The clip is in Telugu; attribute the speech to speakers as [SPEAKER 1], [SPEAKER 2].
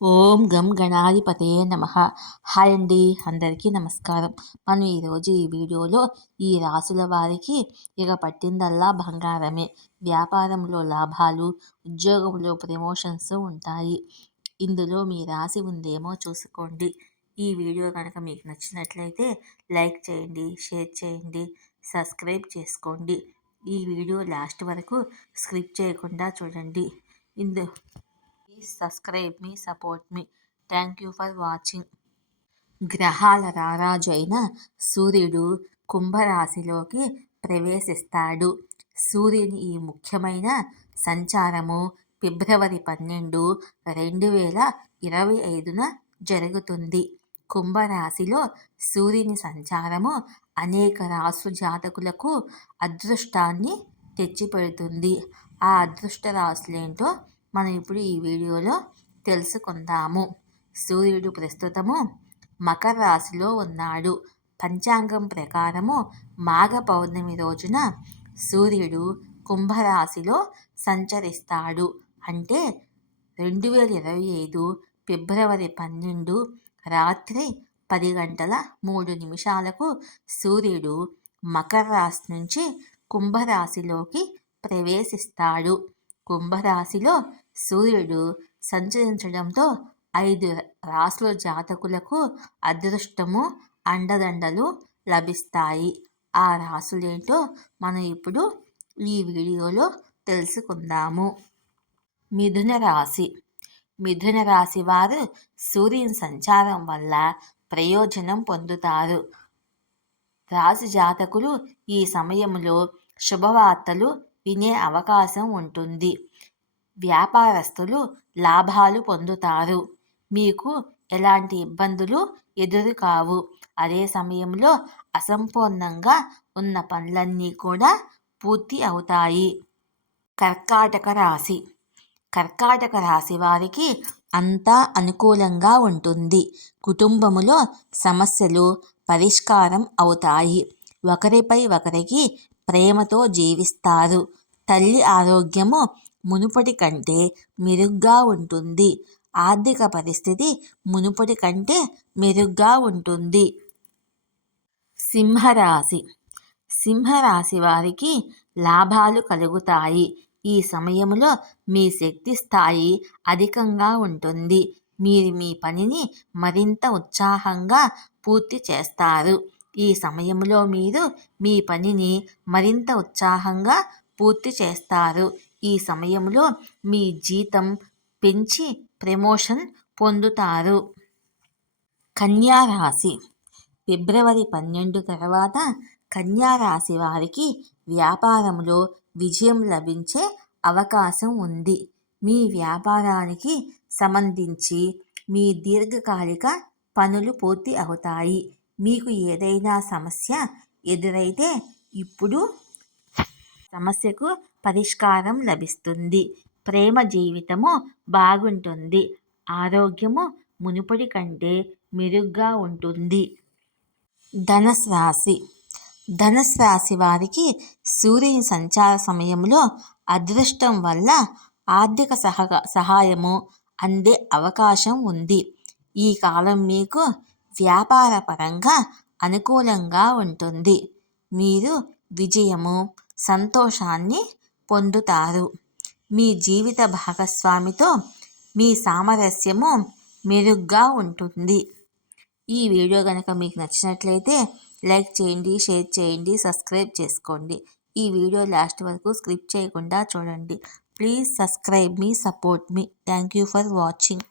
[SPEAKER 1] ఓం గం గణాధిపతే నమ. హాయ్ అండి అందరికీ నమస్కారం. మనం ఈరోజు ఈ వీడియోలో ఈ రాసుల వారికి ఇక పట్టిందల్లా బంగారమే. వ్యాపారంలో లాభాలు ఉద్యోగంలో ప్రమోషన్స్ ఉంటాయి. ఇందులో మీ రాసి ఉందేమో చూసుకోండి. ఈ వీడియో కనుక మీకు నచ్చినట్లయితే లైక్ చేయండి షేర్ చేయండి సబ్స్క్రైబ్ చేసుకోండి. ఈ వీడియో లాస్ట్ వరకు స్క్రిప్ట్ చేయకుండా చూడండి. ఇందు ప్లీజ్ సబ్స్క్రైబ్ మీ support me. Thank you for watching. గ్రహాల రారాజైన సూర్యుడు కుంభరాశిలోకి ప్రవేశిస్తాడు. సూర్యుని ఈ ముఖ్యమైన సంచారము ఫిబ్రవరి పన్నెండు రెండు వేల ఇరవై ఐదున జరుగుతుంది. కుంభరాశిలో సూర్యుని సంచారము అనేక రాసు జాతకులకు అదృష్టాన్ని తెచ్చిపెడుతుంది. ఆ అదృష్ట రాశులేంటో మనం ఇప్పుడు ఈ వీడియోలో తెలుసుకుందాము. సూర్యుడు ప్రస్తుతము మకర రాశిలో ఉన్నాడు. పంచాంగం ప్రకారము మాఘ పౌర్ణమి రోజున సూర్యుడు కుంభరాశిలో సంచరిస్తాడు. అంటే రెండు వేల ఇరవై ఐదు ఫిబ్రవరి పన్నెండు రాత్రి పది గంటల మూడు నిమిషాలకు సూర్యుడు మకర రాశి నుంచి కుంభరాశిలోకి ప్రవేశిస్తాడు. కుంభరాశిలో సూర్యుడు సంచరించడంతో ఐదు రాసుల జాతకులకు అదృష్టము అండదండలు లభిస్తాయి. ఆ రాసులేంటో మనం ఇప్పుడు ఈ వీడియోలో తెలుసుకుందాము. మిథున రాశి. మిథున రాశి వారు సూర్యుని సంచారం వల్ల ప్రయోజనం పొందుతారు. రాశి జాతకులు ఈ సమయంలో శుభవార్తలు వినే అవకాశం ఉంటుంది. వ్యాపారస్తులు లాభాలు పొందుతారు. మీకు ఎలాంటి ఇబ్బందులు ఎదురు కావు అదే సమయంలో అసంపూర్ణంగా ఉన్న పనులన్నీ కూడా పూర్తి అవుతాయి. కర్కాటక రాశి. కర్కాటక రాశి వారికి అంతా అనుకూలంగా ఉంటుంది. కుటుంబములో సమస్యలు పరిష్కారం అవుతాయి. ఒకరిపై ఒకరికి ప్రేమతో జీవిస్తారు. తల్లి ఆరోగ్యము మునుపటి కంటే మెరుగ్గా ఉంటుంది. ఆర్థిక పరిస్థితి మునుపటి కంటే మెరుగ్గా ఉంటుంది. సింహరాశి. సింహరాశి వారికి లాభాలు కలుగుతాయి. ఈ సమయంలో మీ శక్తి స్థాయి అధికంగా ఉంటుంది. మీరు మీ పనిని మరింత ఉత్సాహంగా పూర్తి చేస్తారు. ఈ సమయంలో మీరు మీ పనిని మరింత ఉత్సాహంగా పూర్తి చేస్తారు. ఈ సమయంలో మీ జీతం పెంచి ప్రమోషన్ పొందుతారు. కన్యారాశి. ఫిబ్రవరి పన్నెండు తర్వాత కన్యారాశి వారికి వ్యాపారంలో విజయం లభించే అవకాశం ఉంది. మీ వ్యాపారానికి సంబంధించి మీ దీర్ఘకాలిక పనులు పూర్తి అవుతాయి. మీకు ఏదైనా సమస్య ఎదురైతే ఇప్పుడు సమస్యకు పరిష్కారం లభిస్తుంది. ప్రేమ జీవితము బాగుంటుంది. ఆరోగ్యము మునుపటి కంటే మెరుగ్గా ఉంటుంది. ధనస్ రాశి ధనస్ రాశి వారికి సూర్యుని సంచార సమయంలో అదృష్టం వల్ల ఆర్థిక సహ సహాయము అందే అవకాశం ఉంది. ఈ కాలం మీకు వ్యాపారపరంగా అనుకూలంగా ఉంటుంది. మీరు విజయము సంతోషాన్ని పొందుతారు. మీ జీవిత భాగస్వామితో మీ సామరస్యము మెరుగ్గా ఉంటుంది. ఈ వీడియో కనుక మీకు నచ్చినట్లయితే లైక్ చేయండి షేర్ చేయండి సబ్స్క్రైబ్ చేసుకోండి. ఈ వీడియో లాస్ట్ వరకు స్క్రిప్ట్ చేయకుండా చూడండి. ప్లీజ్ సబ్స్క్రైబ్ మీ support me. Thank you for watching.